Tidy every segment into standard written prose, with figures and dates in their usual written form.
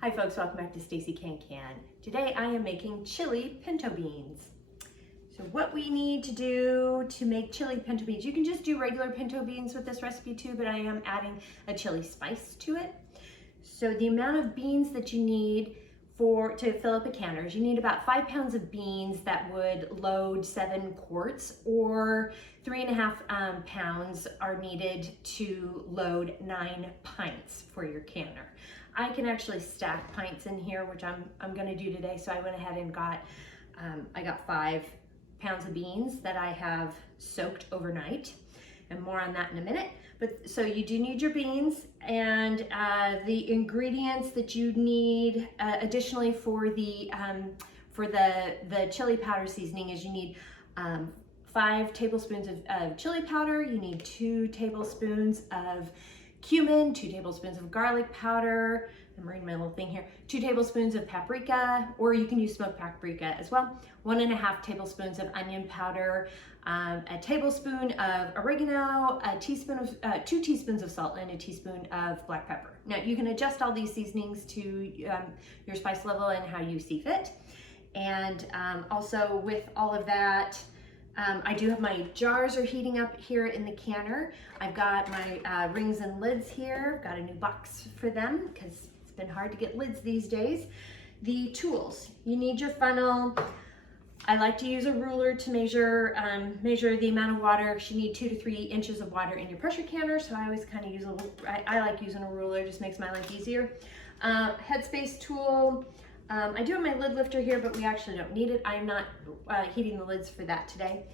Hi folks, welcome back to Stacey Can. Today I am making chili pinto beans. So what we need to do to make chili pinto beans, you can just do regular pinto beans with this recipe too, but I am adding a chili spice to it. So the amount of beans that you need to fill up a canner is you need about 5 pounds of beans that would load 7 quarts, or 3.5 pounds are needed to load 9 pints for your canner. I can actually stack pints in here, which I'm going to do today. So I went ahead and got 5 pounds of beans that I have soaked overnight, and more on that in a minute. But so you do need your beans, and the ingredients that you need additionally for the chili powder seasoning is you need 5 tablespoons of chili powder. You need 2 tablespoons of cumin, 2 tablespoons of garlic powder. I'm reading my little thing here. 2 tablespoons of paprika, or you can use smoked paprika as well. 1.5 tablespoons of onion powder, a tablespoon of oregano, 2 teaspoons of salt, and a teaspoon of black pepper. Now you can adjust all these seasonings to your spice level and how you see fit. And also with all of that, I do have my jars are heating up here in the canner. I've got my rings and lids here. Got a new box for them because it's been hard to get lids these days. The tools, you need your funnel. I like to use a ruler to measure the amount of water. You need 2 to 3 inches of water in your pressure canner, so I always kind of use I like using a ruler, just makes my life easier. Headspace tool. I do have my lid lifter here, but we actually don't need it. I'm not heating the lids for that today.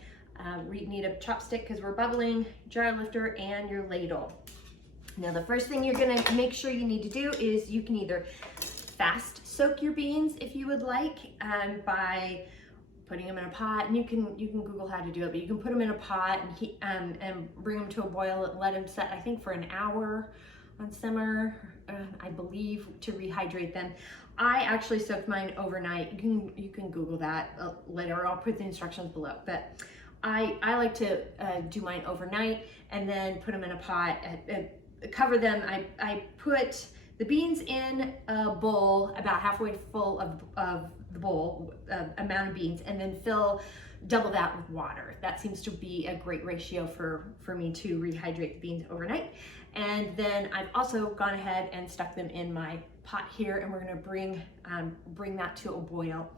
We need a chopstick because we're bubbling, jar lifter, and your ladle. Now the first thing you're gonna make sure you need to do is you can either fast soak your beans if you would like, by putting them in a pot, and you can Google how to do it, but you can put them in a pot and and bring them to a boil and let them set, I think, for an hour on simmer, I believe, to rehydrate them. I actually soaked mine overnight. You can Google that later. I'll put the instructions below. But I like to do mine overnight and then put them in a pot, cover them. I put the beans in a bowl about halfway full of the bowl amount of beans, and then double that with water. That seems to be a great ratio for me to rehydrate the beans overnight. And then I've also gone ahead and stuck them in my pot here, and we're gonna bring that to a boil.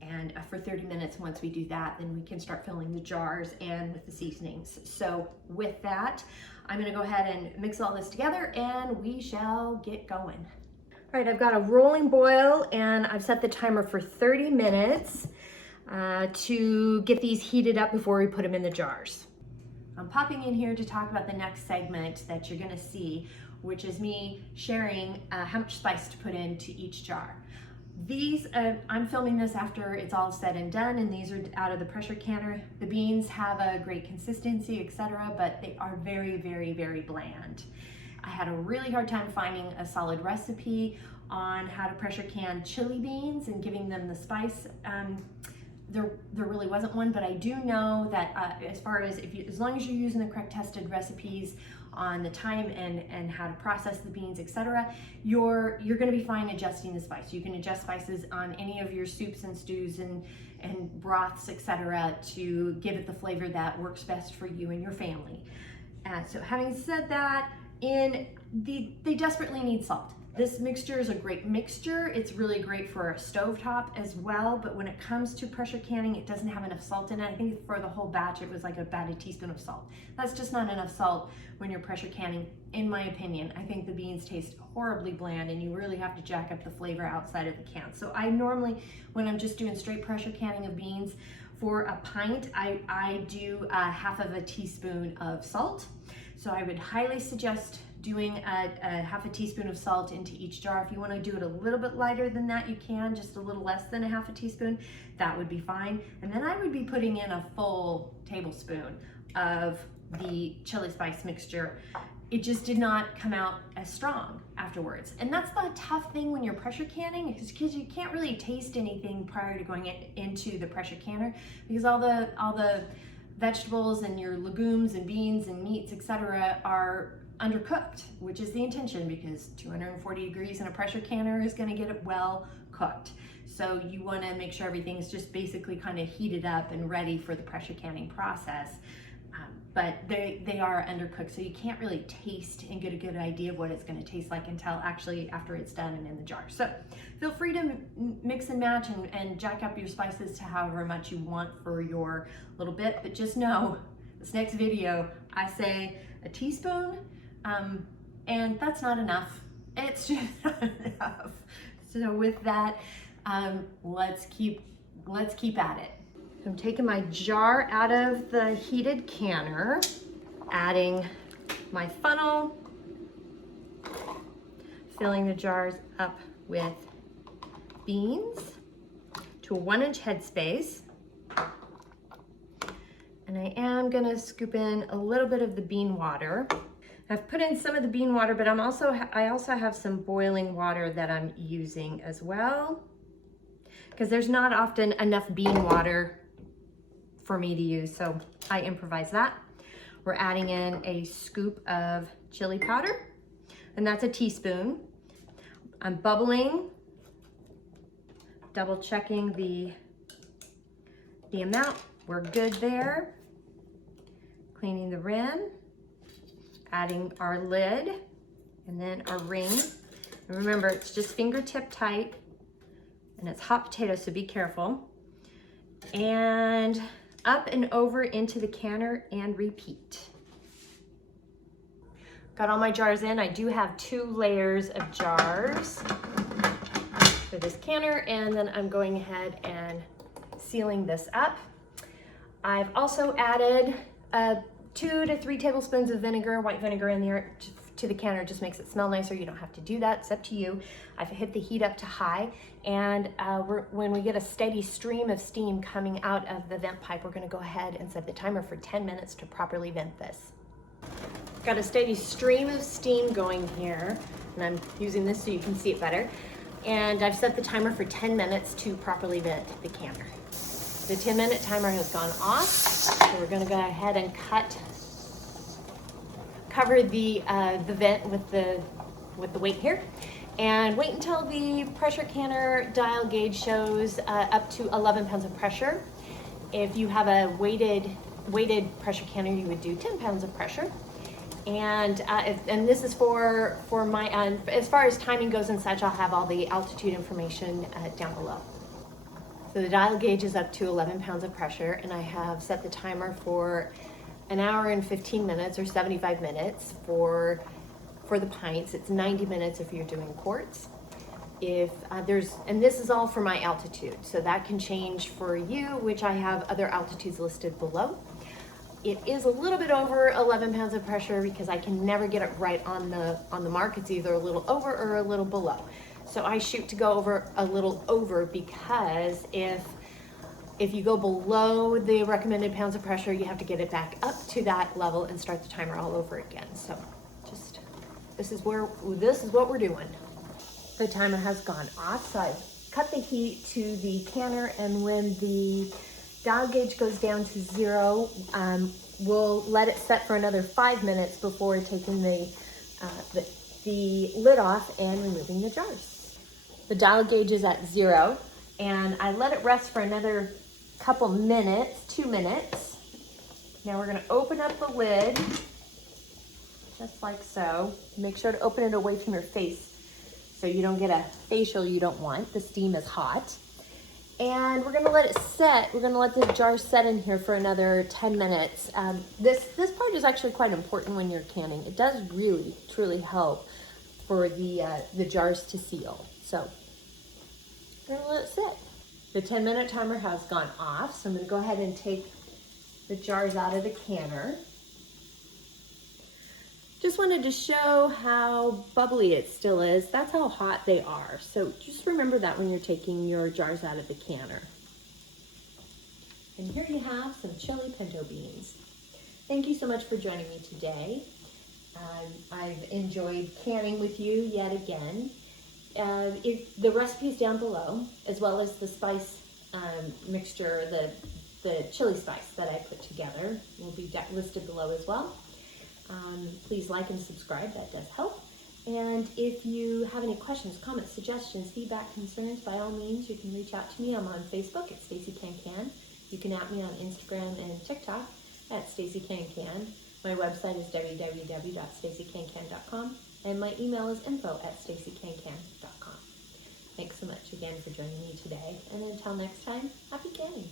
And for 30 minutes, once we do that, then we can start filling the jars and with the seasonings. So with that, I'm gonna go ahead and mix all this together and we shall get going. All right, I've got a rolling boil and I've set the timer for 30 minutes to get these heated up before we put them in the jars. I'm popping in here to talk about the next segment that you're gonna see, which is me sharing how much spice to put into each jar. These, I'm filming this after it's all said and done, and these are out of the pressure canner. The beans have a great consistency, etc., but they are very, very, very bland. I had a really hard time finding a solid recipe on how to pressure can chili beans and giving them the spice. There really wasn't one, but I do know that as far as as long as you're using the correct tested recipes on the time and how to process the beans, etc., you're going to be fine adjusting the spice. You can adjust spices on any of your soups and stews and broths, etc., to give it the flavor that works best for you and your family. So having said that, they desperately need salt. This mixture is a great mixture. It's really great for a stovetop as well, but when it comes to pressure canning, it doesn't have enough salt in it. I think for the whole batch, it was like about a teaspoon of salt. That's just not enough salt when you're pressure canning, in my opinion. I think the beans taste horribly bland and you really have to jack up the flavor outside of the can. So I normally, when I'm just doing straight pressure canning of beans, for a pint, I do 1/2 teaspoon of salt. So I would highly suggest doing a 1/2 teaspoon of salt into each jar. If you want to do it a little bit lighter than that, you can, just a little less than 1/2 teaspoon, that would be fine. And then I would be putting in a full tablespoon of the chili spice mixture. It just did not come out as strong afterwards. And that's the tough thing when you're pressure canning, because you can't really taste anything prior to going into the pressure canner, because all the vegetables and your legumes and beans and meats, etc., are undercooked, which is the intention, because 240 degrees in a pressure canner is going to get it well cooked. So you want to make sure everything's just basically kind of heated up and ready for the pressure canning process. But they are undercooked, so you can't really taste and get a good idea of what it's going to taste like until actually after it's done and in the jar. So feel free to mix and match and jack up your spices to however much you want for your little bit. But just know, this next video, I say a teaspoon, and that's not enough. It's just not enough. So with that, let's keep at it. I'm taking my jar out of the heated canner, adding my funnel, filling the jars up with beans to a 1-inch headspace. And I am gonna scoop in a little bit of the bean water. I've put in some of the bean water, but I also have some boiling water that I'm using as well, because there's not often enough bean water for me to use, so I improvise that. We're adding in a scoop of chili powder, and that's a teaspoon. I'm bubbling, double checking the amount. We're good there. Cleaning the rim, adding our lid, and then our ring. And remember, it's just fingertip tight, and it's hot potato, so be careful. And up and over into the canner and repeat. Got all my jars in. I do have 2 layers of jars for this canner, and then I'm going ahead and sealing this up. I've also added 2 to 3 tablespoons of vinegar, white vinegar in there to the canner. It just makes it smell nicer. You don't have to do that, it's up to you. I've hit the heat up to high, and when we get a steady stream of steam coming out of the vent pipe, we're gonna go ahead and set the timer for 10 minutes to properly vent this. Got a steady stream of steam going here, and I'm using this so you can see it better. And I've set the timer for 10 minutes to properly vent the canner. The 10-minute timer has gone off, so we're gonna go ahead and cover the vent with the weight here, and wait until the pressure canner dial gauge shows up to 11 pounds of pressure. If you have a weighted pressure canner, you would do 10 pounds of pressure. And this is for my, as far as timing goes and such, I'll have all the altitude information down below. So the dial gauge is up to 11 pounds of pressure, and I have set the timer for 1 hour and 15 minutes or 75 minutes for the pints. It's 90 minutes if you're doing quarts. If and this is all for my altitude, so that can change for you, which I have other altitudes listed below. It is a little bit over 11 pounds of pressure because I can never get it right on the mark. It's either a little over or a little below. So I shoot to go over a little over, because if you go below the recommended pounds of pressure, you have to get it back up to that level and start the timer all over again. So this is what we're doing. The timer has gone off, so I've cut the heat to the canner, and when the dial gauge goes down to 0, we'll let it set for another 5 minutes before taking the lid off and removing the jars. The dial gauge is at 0, and I let it rest for another couple minutes, 2 minutes. Now we're gonna open up the lid, just like so. Make sure to open it away from your face so you don't get a facial you don't want. The steam is hot. And we're gonna let it set. We're gonna let the jar set in here for another 10 minutes. This part is actually quite important when you're canning. It does really, truly help for the jars to seal. So we're gonna let it sit. The 10-minute timer has gone off, so I'm gonna go ahead and take the jars out of the canner. Just wanted to show how bubbly it still is. That's how hot they are. So just remember that when you're taking your jars out of the canner. And here you have some chili pinto beans. Thank you so much for joining me today. I've enjoyed canning with you yet again. The recipe is down below, as well as the spice mixture, the chili spice that I put together will be listed below as well. Please like and subscribe, that does help. And if you have any questions, comments, suggestions, feedback, concerns, by all means, you can reach out to me. I'm on Facebook at Stacey Can. You can at me on Instagram and TikTok at Stacey Can. My website is www.staceycancan.com, and my email is info@staceycancan.com. Thanks so much again for joining me today, and until next time, happy canning!